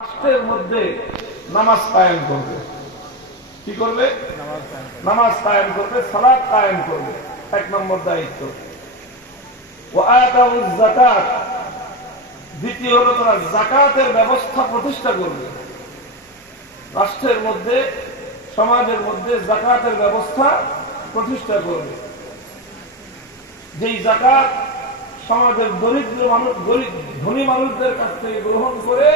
রাষ্ট্রের মধ্যে নামাজ কায়েম করবে। কি করবে? নামাজ কায়েম করবে, সালাত কায়েম করবে। এক নম্বর দায়িত্ব। ওয়া আতাউয যাকাত, দ্বিতীয় হলো তারা যাকাতের ব্যবস্থা প্রতিষ্ঠা করবে। রাষ্ট্রের মধ্যে, সমাজের মধ্যে যাকাতের ব্যবস্থা প্রতিষ্ঠা করবে। যেই যাকাত সমাজের দরিদ্র মানুষ, ধনী মানুষদের কাছ থেকে গ্রহণ করে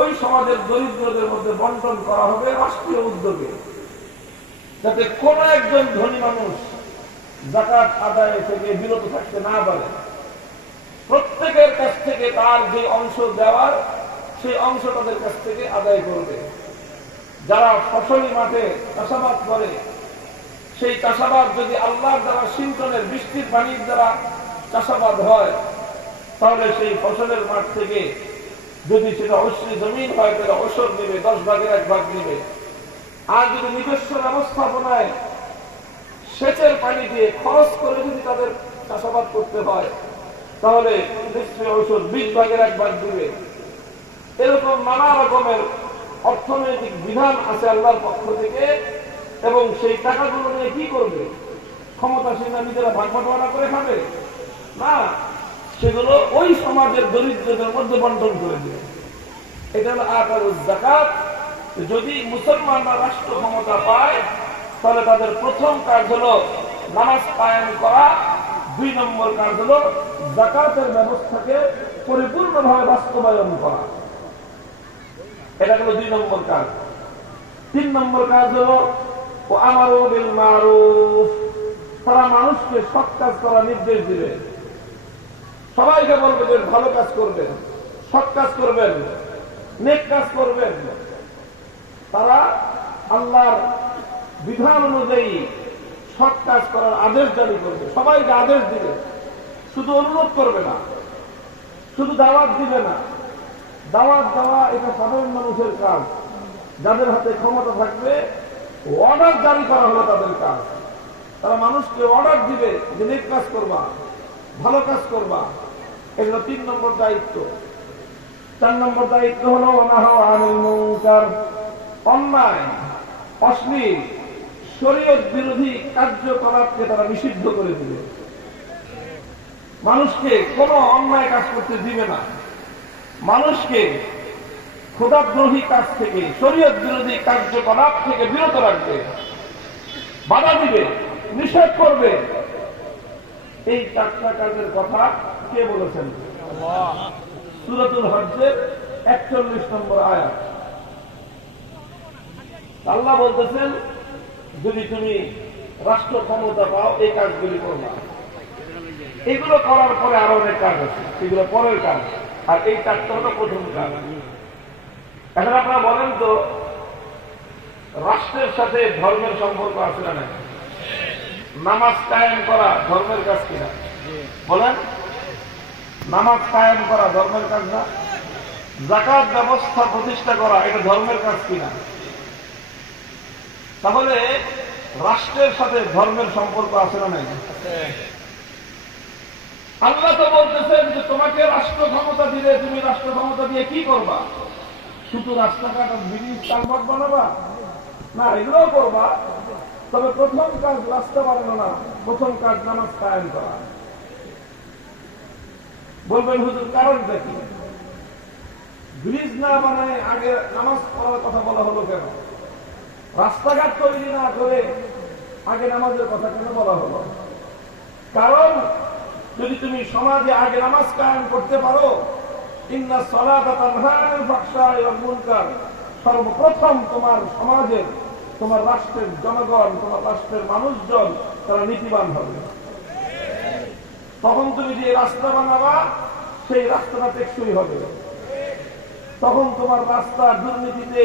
ওই সমাজের দরিদ্রদের মধ্যে বন্টন করা হবে রাষ্ট্রীয় উদ্যোগে, যাতে কোন একজন ধনী মানুষ যাকাত আদায় থেকে বিরত থাকতে না পারে। প্রত্যেকের কাছ থেকে তার যে অংশ দেওয়ার, সেই অংশ তাদের কাছ থেকে আদায় করবে। যারা ফসলি মাঠে চাষাবাদ করে, সেই চাষাবাদ যদি আল্লাহর দ্বারা সিঞ্চনের, বৃষ্টির পানির দ্বারা চাষাবাদ হয়, তাহলে সেই ফসলের মাঠ থেকে যদি সেটা অবশ্যই জমিন হয়, তাহলে ওসর নেবে, 10 ভাগের 1 ভাগ নেবে। আর যদি নিজস্ব ব্যবস্থাপনায় সেচের পানি দিয়ে খরচ করে যদি তাদের চাষাবাদ করতে হয়, তাহলে নিশ্চয়ই ওসর 20 ভাগের 1 ভাগ দিবে। এরকম নানা রকমের অর্থনৈতিক বিধান আছে আল্লাহর পক্ষ থেকে। এবং সেই টাকাগুলো নিয়ে কি করবে? ক্ষমতাসীনরা নিজেরা ভাগ বাটোয়ারা করে খাবে না, সেগুলো ওই সমাজের দরিদ্রদের মধ্যে বন্টন করে দেবে। এটা হলো আতাউয যাকাত। যদি মুসলমানরা রাষ্ট্র ক্ষমতা পায়, তাহলে তাদের প্রথম কাজ হলো নামাজ কায়েম করা, 2 নম্বর কাজ হলো যাকাতের ব্যবস্থাকে পরিপূর্ণভাবে বাস্তবায়ন করা। এটা হলো 2 নম্বর কাজ। 3 নম্বর কাজ হলো আমারু বিল মারুফ, তারা মানুষকে সৎ কাজ করার নির্দেশ দিবে। সবাইকে বলবে যে ভালো কাজ করবেন, সৎ কাজ করবেন, নেক কাজ করবেন। তারা আল্লাহর বিধান অনুযায়ী সৎ কাজ করার আদেশ জারি করবে, সবাইকে আদেশ দিবে। শুধু অনুরোধ করবে না, শুধু দাওয়াত দিবে না। দাওয়াত দেওয়া এটা সাধারণ মানুষের কাজ। যাদের হাতে ক্ষমতা থাকবে, অর্ডার জারি করা হলো তাদের কাজ। তারা মানুষকে অর্ডার দিবে যে নেক কাজ করবা, ভালো কাজ করবা। এগুলো 3 নম্বর দায়িত্ব। 4 নম্বর দায়িত্ব হলো নাহা আনিল মুনকার, অন্যায়, অশ্লীল, শরীয়ত বিরোধী কার্যকলাপকে তারা নিষিদ্ধ করে দিবে। মানুষকে কোনো অন্যায় কাজ করতে দিবে না, মানুষকে খোদাদ্রোহী কাজ থেকে, শরীয়ত বিরোধী কার্যকলাপ থেকে বিরত রাখবে, বাধা দিবে, নিষেধ করবে। এই 4টা কাজের কথা কে বলেছেন? সূরাতুল হজ্জের 41 নম্বর আয়াত। আল্লাহ বলতেছেন, যদি তুমি রাষ্ট্র ক্ষমতা পাও, এই কাজগুলি করবা। এগুলো করার পরে আরো অনেক কাজ আছে, সেগুলো পরের কাজ। আর এই 4টা হলো প্রথম কাজ। এখন আপনারা বলেন তো, রাষ্ট্রের সাথে ধর্মের সম্পর্ক আছে না? নামাজ কায়েম করা ধর্মের কাজ কিনা? বলেন, নামাজ কায়েম করা ধর্মের কাজ না? যাকাত ব্যবস্থা প্রতিষ্ঠা করা এটা ধর্মের কাজ কিনা? তাহলে রাষ্ট্রের সাথে ধর্মের সম্পর্ক আছে না? আল্লাহ তো বলতেছেন যে তোমাকে রাষ্ট্র ক্ষমতা দিলে তুমি রাষ্ট্র ক্ষমতা দিয়ে কি করবা? শুধু রাস্তাঘাট ব্রিজ কালভার্ট বানাবা না, এগুলোও করবা। তবে প্রথম কাজ রাস্তা বানানো না, প্রথম কাজ নামাজ কায়েম করা। বলবেন হুজুর কারণটা কি? ব্রিজ না বানায় আগে নামাজ পড়ার কথা বলা হলো কেন? রাস্তাঘাট তৈরি না করে আগে নামাজের কথা কেন বলা হলো? কারণ যদি তুমি সমাজে আগে নামাজ কায়েম করতে পারো, ইন্নাস সালাতা তানহা আনিল ফাহশাই ওয়াল মুনকার, সর্বপ্রথম তোমার সমাজের, তোমার রাষ্ট্রের জনগণ, তোমার রাষ্ট্রের মানুষজন তারা নীতিবান হবে। তখন তুমি যে রাস্তা বানাবা, সেই রাস্তাটা টেকসই হবে। তখন তোমার রাস্তা দুর্নীতিতে,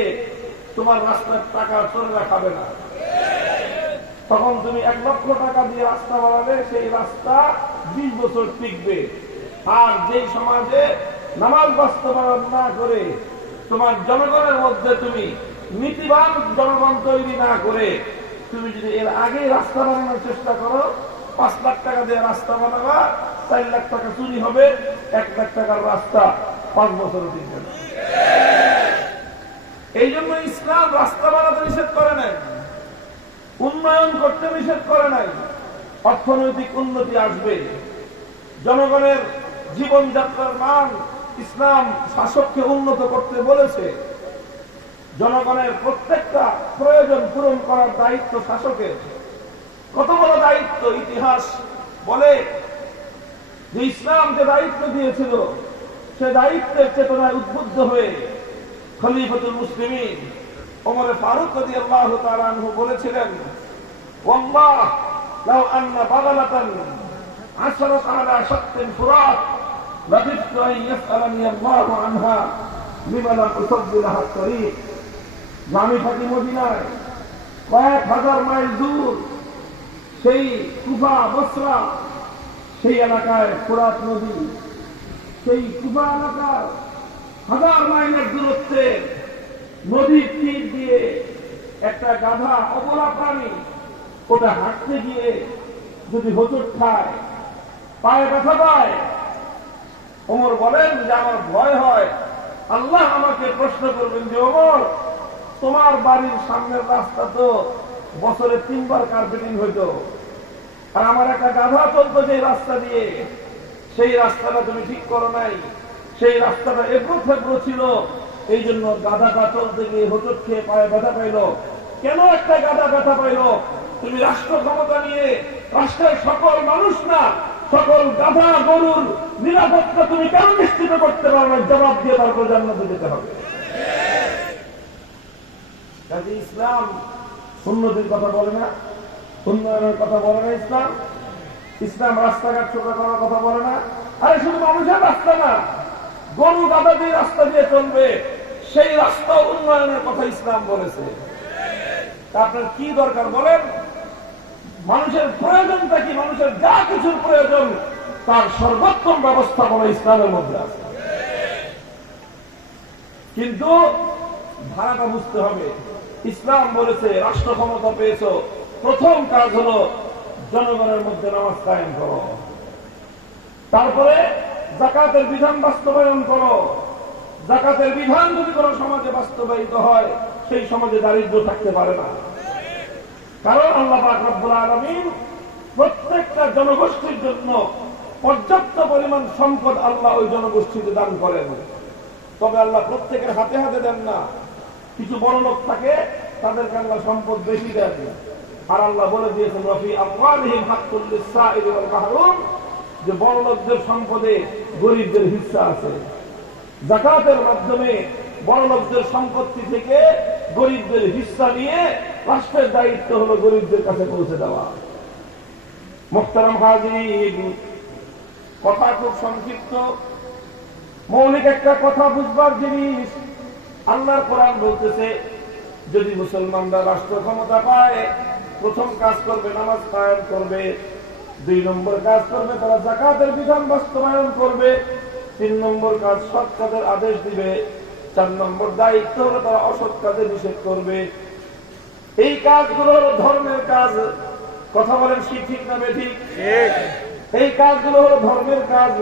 তোমার রাস্তার টাকা চোরেরা খাবে না। তখন তুমি 1 লক্ষ টাকা দিয়ে রাস্তা বানালে সেই রাস্তা 20 বছর টিকবে। আর যেই সমাজে নামাজ বাস্তবায়ন না করে, তোমার জনগণের মধ্যে তুমি নীতিবান জনগণ তৈরি না করে, তুমি যদি এর আগে রাস্তা বানানোর চেষ্টা করো, 5 লাখ টাকা দিয়ে রাস্তা বানাবা, 4 লাখ টাকা চুরি হবে, 1 লাখ টাকার রাস্তা 5 বছর টিকবে না। উন্নয়ন করতে নিষেধ করে নাই। অর্থনৈতিক উন্নতি আসবে, জনগণের জীবনযাত্রার মান ইসলাম শাসককে উন্নত করতে বলেছে। জনগণের প্রত্যেকটা প্রয়োজন পূরণ করার দায়িত্ব শাসকের। কত বড় দায়িত্ব! ইতিহাস বলে যে ইসলাম যে দায়িত্ব দিয়েছিল, সে দায়িত্বের চেতনায় উদ্বুদ্ধ হয়ে খলিফাতুল মুসলিমিন ওমর ফারুক রাদিয়াল্লাহু তাআলা আনহু বলেছিলেন, ওয়াল্লাহ লাউ আন্না বাগালাতান আসরাত আলা শাত্তিন ফুরাত লাকিফতু আন ইয়াসআলানি আল্লাহু আনহা লিমা লা তুসাদ্দি লাহা তরিক। আমি থাকি মদিনায়, কয়েক হাজার মাইল দূর, সেই কুফা বসরা, সেই এলাকায় ফোরাত নদী, সেই কুফা এলাকার হাজার মাইলের দূরত্বে নদীর তীর দিয়ে একটা গাধা, অবলা প্রাণী, ওটা হাঁটতে গিয়ে যদি হোঁচট খায়, পায়ে ব্যথা পায়, ওমর বলেন যে আমার ভয় হয় আল্লাহ আমাকে প্রশ্ন করবেন যে ওমর, তোমার বাড়ির সামনের রাস্তা তো বছরে 3 বার কার্পেটিং হইতো, আর আমার একটা গাধা চলতো যে রাস্তা দিয়ে, সেই রাস্তাটা তুমি ঠিক করো নাই, সেই রাস্তাটা এবড়ো থেবড়ো ছিল, এই জন্য গাধাটা চলতে গিয়ে হোঁচট খেয়ে পায়ে ব্যথা পাইল। কেন একটা গাধা ব্যথা পাইল? তুমি রাষ্ট্র ক্ষমতা নিয়ে রাষ্ট্রের সকল মানুষ না, সকল গাধা গরুর নিরাপত্তা তুমি কেন নিশ্চিত করতে পারো না? জবাব দিয়ে তারপর জান্নাতে যেতে হবে। কাজে ইসলাম উন্নতির কথা বলে না, উন্নয়নের কথা বলে না। ইসলাম ইসলাম রাস্তাঘাট ছোট করার কথা বলে না। আরে শুধু মানুষের রাস্তা না, গরু গাধা দিয়ে রাস্তা দিয়ে চলবে, সেই রাস্তা উন্নয়নের কথা ইসলাম বলেছে। আপনার কি দরকার বলেন? মানুষের প্রয়োজনটা কি? মানুষের যা কিছুর প্রয়োজন তার সর্বোত্তম ব্যবস্থাপনা ইসলামের মধ্যে আছে। কিন্তু ধারাটা বুঝতে হবে। ইসলাম বলেছে রাষ্ট্র ক্ষমতা পেয়েছ, প্রথম কাজ হলো জনগণের মধ্যে নামাজ কায়েম করো, তারপরে যাকাতের বিধান বাস্তবায়ন করো। যাকাতের বিধান যদি কোনো সমাজে বাস্তবায়িত হয়, সেই সমাজে দারিদ্র্য থাকতে পারে না। কারণ আল্লাহ পাক রব্বুল আলামিন প্রত্যেকটা জনগোষ্ঠীর জন্য পর্যাপ্ত পরিমাণ সম্পদ আল্লাহ ওই জনগোষ্ঠীতে দান করেন। তবে আল্লাহ প্রত্যেকের হাতে হাতে দেন না। কিছু বড় লোক থাকে, তাদেরকে আল্লাহ সম্পদ বেশি দেন। আর আল্লাহ বলে দিয়েছেন রফি আমওয়ালিহিম হাক্কুল লিস-সাইলি ওয়াল মাহরুম, যে বড় লোকদের সম্পদে গরিবদের হিস্সা আছে। যাকাতের মাধ্যমে বড় লোকদের সম্পত্তি থেকে গরিবদের হিস্সা নিয়ে রাষ্ট্রের দায়িত্ব হলো গরিবদের কাছে পৌঁছে দেওয়া। মুহতারাম হাজির, কথা খুব সংক্ষিপ্ত, মৌলিক একটা কথা বুঝবার জিনিস। আল্লাহর কোরআন বলতেছে যদি মুসলমানরা রাষ্ট্র ক্ষমতা পায়, প্রথম কাজ করবে নামাজ কায়েম করবে, 2 নম্বর কাজ করবে তারা যাকাতের বিধান বাস্তবায়ন করবে, 3 নম্বর কাজ সৎ কাজের আদেশ দিবে, 4 নম্বর দায়িত্ব হলো তারা অসৎ কাজে নিষেধ করবে। এই কাজগুলো হলো ধর্মের কাজ। কথা বলেন ঠিক না বেঠিক? এই কাজগুলো হলো ধর্মের কাজ।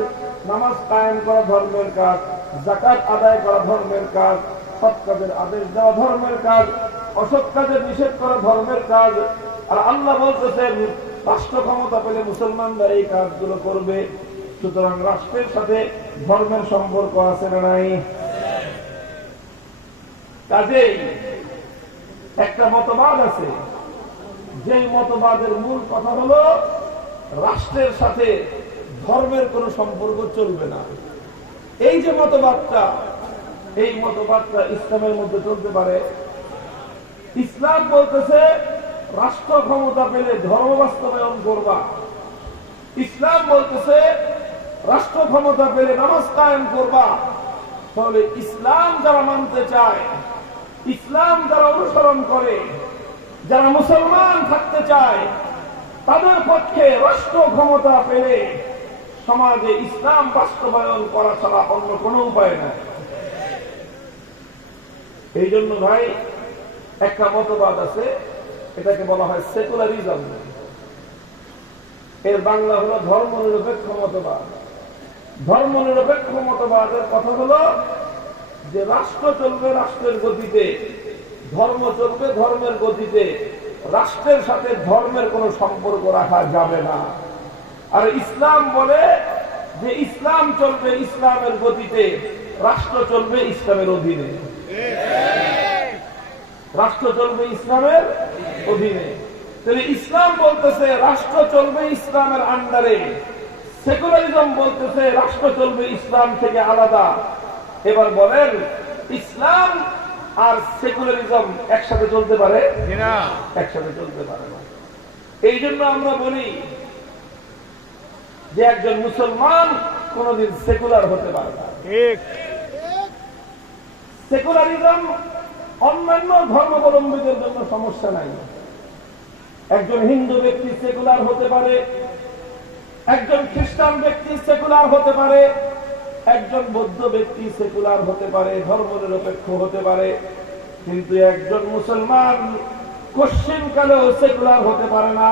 নামাজ কায়েম করা ধর্মের কাজ, যাকাত আদায় করা ধর্মের কাজ, সৎ কাজের আদেশ দেওয়া ধর্মের কাজ, অসৎ কাজের নিষেধ করা ধর্মের কাজ। আর আল্লাহ বলতেছেন রাষ্ট্র ক্ষমতা পেলে মুসলমানরা এই কাজগুলো করবে। সুতরাং রাষ্ট্রের সাথে ধর্মের সম্পর্ক আছে না নাই? কাজেই একটা মতবাদ আছে, যে মতবাদের মূল কথা হলো রাষ্ট্রের সাথে ধর্মের কোনো সম্পর্ক চলবে না। এই যে মতবাদটা, এই মতবাদটা ইসলামের মধ্যে চলতে পারে? ইসলাম বলতেছে রাষ্ট্র ক্ষমতা পেলে ধর্ম বাস্তবায়ন করবা। ইসলাম বলতেছে রাষ্ট্র ক্ষমতা পেলে নামাজ কায়েম করবা। তাহলে ইসলাম যারা মানতে চায়, ইসলাম যারা অনুসরণ করে, যারা মুসলমান থাকতে চায়, তাদের পক্ষে রাষ্ট্র ক্ষমতা পেলে সমাজে ইসলাম বাস্তবায়ন করা ছাড়া অন্য কোনো উপায় নাই। এই জন্য ভাই একটা মতবাদ আছে, এটাকে বলা হয় সেকুলারিজম। এর বাংলা হলো ধর্মনিরপেক্ষ মতবাদ। ধর্মনিরপেক্ষ মতবাদের কথা হলো যে রাষ্ট্র চলবে রাষ্ট্রের গতিতে, ধর্ম চলবে ধর্মের গতিতে, রাষ্ট্রের সাথে ধর্মের কোনো সম্পর্ক রাখা যাবে না। আর ইসলাম বলে যে ইসলাম চলবে ইসলামের গতিতে, রাষ্ট্র চলবে ইসলামের অধীনে। রাষ্ট্র চলবে ইসলামের অধীনে। তাহলে ইসলাম বলতেছে রাষ্ট্র চলবে ইসলামের আন্ডারে, সেকুলারিজম বলতেছে রাষ্ট্র চলবে ইসলাম থেকে আলাদা। এবার বলেন, ইসলাম আর সেকুলারিজম একসাথে চলতে পারে না? একসাথে চলতে পারে না। এই জন্য আমরা বলি যে একজন মুসলমান কোনদিন সেকুলার হতে পারে না। সেকুলারিজম অন্যান্য ধর্মাবলম্বীদের জন্য সমস্যা নাই। একজন হিন্দু ব্যক্তি সেকুলার হতে পারে, একজন খ্রিস্টান ব্যক্তি সেকুলার হতে পারে, একজন বৌদ্ধ ব্যক্তি সেকুলার হতে পারে, ধর্মনিরপেক্ষ হতে পারে, কিন্তু একজন মুসলমান কোশ্চিনকালেও সেকুলার হতে পারে না,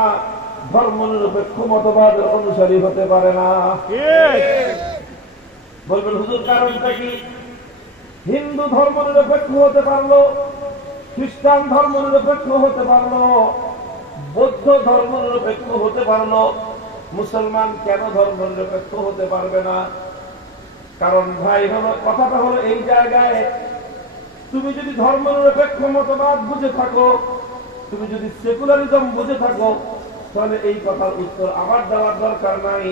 ধর্মনিরপেক্ষ মতবাদের অনুসারী হতে পারে না। বলবেন হুজুর কারণটা কি? হিন্দু ধর্মনিরপেক্ষ হতে পারলো, খ্রিস্টান ধর্মনিরপেক্ষ হতে পারলো, বৌদ্ধ ধর্মনিরপেক্ষ হতে পারলো, মুসলমান কেন ধর্মনিরপেক্ষ হতে পারবে না? কারণ ভাই হলো, কথাটা হলো এই জায়গায়, তুমি যদি ধর্মনিরপেক্ষ মতবাদ বুঝে থাকো, তুমি যদি সেকুলারিজম বুঝে থাকো, তাহলে এই কথার উত্তর আমার দেওয়ার দরকার নাই,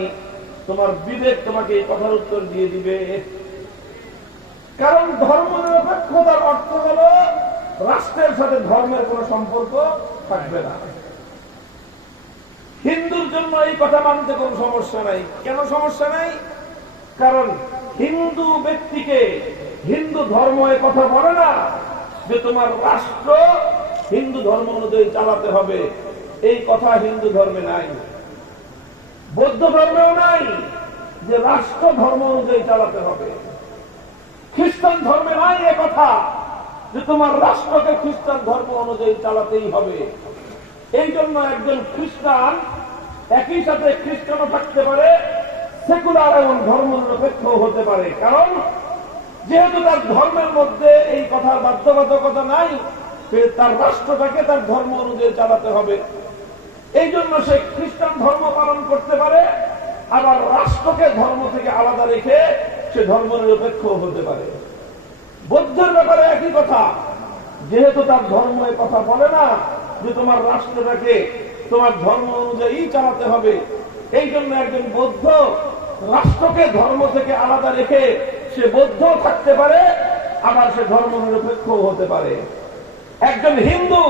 তোমার বিবেক তোমাকে এই কথার উত্তর দিয়ে দিবে। কারণ ধর্মনিরপেক্ষতার অর্থ হলো রাষ্ট্রের সাথে ধর্মের কোন সম্পর্ক থাকবে না। হিন্দুর জন্য এই কথা মানতে কোন সমস্যা নাই। কেন সমস্যা নাই? কারণ হিন্দু ব্যক্তিকে হিন্দু ধর্ম এ কথা বলে না যে তোমার রাষ্ট্র হিন্দু ধর্ম অনুযায়ী চালাতে হবে, এই কথা হিন্দু ধর্মে নাই। বৌদ্ধ ধর্মেও নাই যে রাষ্ট্র ধর্ম অনুযায়ী চালাতে হবে। খ্রিস্টান ধর্মে নাই এ কথা যে তোমার রাষ্ট্রকে খ্রিস্টান ধর্ম অনুযায়ী চালাতেই হবে। এই জন্য একজন খ্রিস্টান একই সাথে খ্রিস্টানও থাকতে পারে, সেকুলার এবং ধর্মনিরপেক্ষ হতে পারে। কারণ যেহেতু তার ধর্মের মধ্যে এই কথার বাধ্যবাধকতা নাই, তার রাষ্ট্রটাকে তার ধর্ম অনুযায়ী চালাতে হবে। এই জন্য সে খ্রিস্টান ধর্ম পালন করতে পারে, আবার রাষ্ট্রকে ধর্ম থেকে আলাদা রেখে সে ধর্মনিরপেক্ষ হতে পারে। বৌদ্ধের ব্যাপারে একই কথা, যেহেতু তার ধর্ম এ কথা বলে না যে তোমার রাষ্ট্রটাকে তোমার ধর্ম অনুযায়ী চালাতে হবে, এই জন্য একজন বৌদ্ধ রাষ্ট্রকে ধর্ম থেকে আলাদা রেখে সে বৌদ্ধ থাকতে পারে, আবার সে ধর্মনিরপেক্ষ হতে পারে। একজন হিন্দু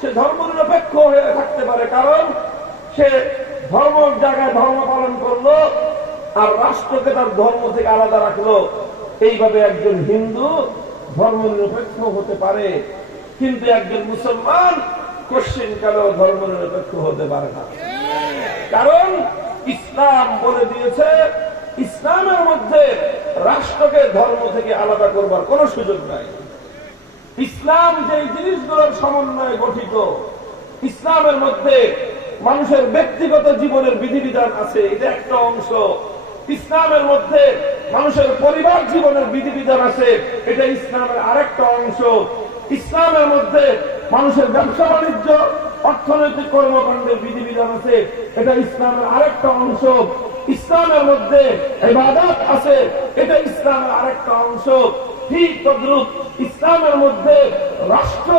সে ধর্মনিরপেক্ষ হয়ে থাকতে পারে, কারণ সে ধর্মের জায়গায় ধর্ম পালন করলো আর রাষ্ট্রকে তার ধর্ম থেকে আলাদা রাখলো। এইভাবে একজন হিন্দু ধর্মনিরপেক্ষ হতে পারে, কিন্তু একজন মুসলমান কোশ্চিনকালেও ধর্মনিরপেক্ষ হতে পারে না। কারণ ইসলাম বলে দিয়েছে ইসলামের মধ্যে রাষ্ট্রকে ধর্ম থেকে আলাদা করবার কোন সুযোগ নাই। ইসলাম যে জিনিসগুলোর সমন্বয়ে গঠিত, ইসলামের মধ্যে মানুষের ব্যক্তিগত জীবনের বিধিবিধান আছে, এটা একটা অংশ। ইসলামের মধ্যে মানুষের পরিবার জীবনের বিধিবিধান আছে, এটা ইসলামের আরেকটা অংশ। ইসলামের মধ্যে মানুষের ব্যবসা বাণিজ্য অর্থনৈতিক কর্মকাণ্ডের বিধিবিধান আছে, এটা ইসলামের আরেকটা অংশ। ইসলামের মধ্যে ইবাদত আছে, এটা ইসলামের আরেকটা অংশ। ঠিক তদ্রূপ ইসলামের মধ্যে রাষ্ট্র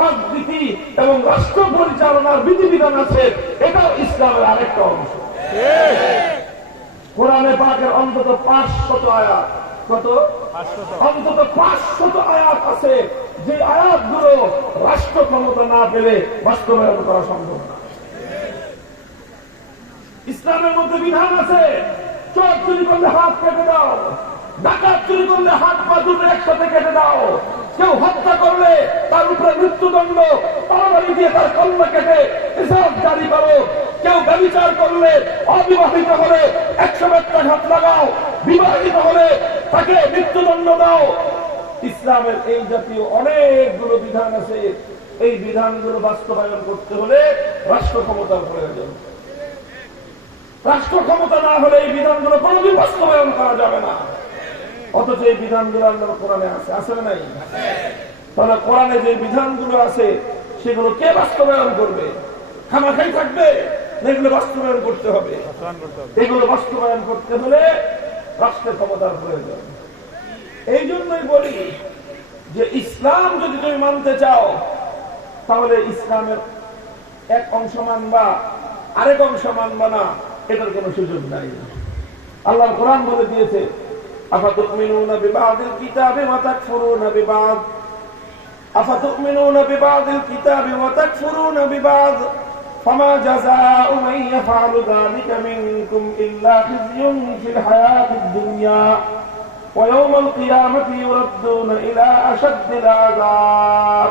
রাজনীতি এবং রাষ্ট্র পরিচালনার বিধিবিধান আছে, এটাও ইসলামের আরেকটা অংশ। কোরআনে পাকের অন্তত 500 আয়াত, কত? অন্তত 500 আয়াত আছে যে আয়াতগুলো রাষ্ট্র ক্ষমতা না পেলে বাস্তবায়ন করা সম্ভব না। ইসলামের মধ্যে বিধান আছে, চোর চুরি করলে হাত কেটে দাও, ডাকাত চুরি করলে হাত পা দুটো একসাথে কেটে দাও, কেউ হত্যা করলে তার উপরে মৃত্যুদণ্ড, তরবারি দিয়ে তার কল্লা কেটে হিসাব জারি করো, কেউ ব্যভিচার করলে অবিবাহিত হলে 100 ব্যত্যাঘাত লাগাও, বিবাহিত হলে তাকে মৃত্যুদণ্ড দাও। ইসলামের এই জাতীয় অনেকগুলো বিধান আছে, এই বিধানগুলো বাস্তবায়ন করতে হলে রাষ্ট্র ক্ষমতার প্রয়োজন। রাষ্ট্র ক্ষমতা না হলে এই বিধানগুলো কোনোদিন বাস্তবায়ন করা যাবে না। অথচ এই বিধানগুলো আল্লাহর কোরআনে আছে, আছে না নাই? তাহলে কোরআনে যে বিধানগুলো আছে সেগুলো কে বাস্তবায়ন করবে? খামাখাই থাকবে? এগুলো বাস্তবায়ন করতে হবে। এগুলো বাস্তবায়ন করতে হলে রাষ্ট্রের ক্ষমতার প্রয়োজন। এই জন্যই বলি যে ইসলাম যদি তুমি মানতে চাও তাহলে ইসলামের এক অংশ মানবা, আরেক অংশ মানবা না, এটার কোনো সুযোগ নাই। আল্লাহ কোরআন বলে দিয়েছে, আফাতুমিনুনা বিবাদিল কিতাবি ওয়া তাকফুরুনা বিবাদ, আফাতুমিনুনা বিবাদিল কিতাবি ওয়া তাকফুরুনা বিবাদ, ফামা জাযাউ মান ইয়াফআলু যালিকা মিনকুম ইল্লা খিzyুন ফিল হায়াতিদ দুনিয়া ওয়া ইয়াওমাল কিয়ামাতি ইউরাদ্দুনা ইলা আশাদ্দিল আযাব।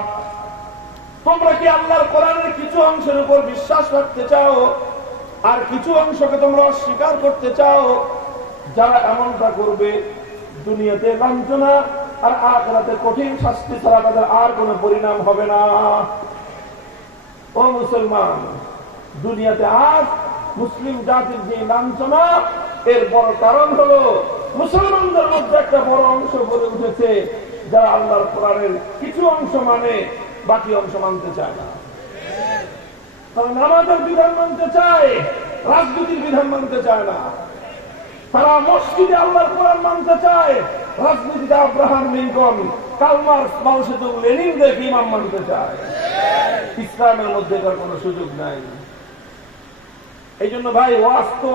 তোমরা কি আল্লাহর কোরআনের কিছু অংশের উপর বিশ্বাস রাখতে চাও আর কিছু অংশকে তোমরা অস্বীকার করতে চাও? যারা এমনটা করবে দুনিয়াতে লাঞ্ছনা আর আখিরাতে কঠিন শাস্তি ছাড়া তাদের আর কোনো পরিণাম হবে না। ও মুসলমান, দুনিয়াতে আজ মুসলিম জাতির যে লাঞ্ছনা, এর বড় কারণ হলো মুসলমানদের মধ্যে একটা বড় অংশ গড়ে উঠেছে যারা আল্লাহর কোরআনের কিছু অংশ মানে, বাকি অংশ মানতে চায় না। তারা নামাজের বিধান মানতে চায়, রাজনীতির বিধান মানতে চায় না। তারা মসজিদে আল্লাহর কোরআন মানতে চায়, রাজনীতিতে আব্রাহাম লিঙ্কন, কার্ল মার্কস, মাও সেতুং, লেনিনদের ইমাম মানতে চায়। ইসলামের মধ্যে তার কোনো সুযোগ নাই। এই জন্য ভাই, ওয়াজ তো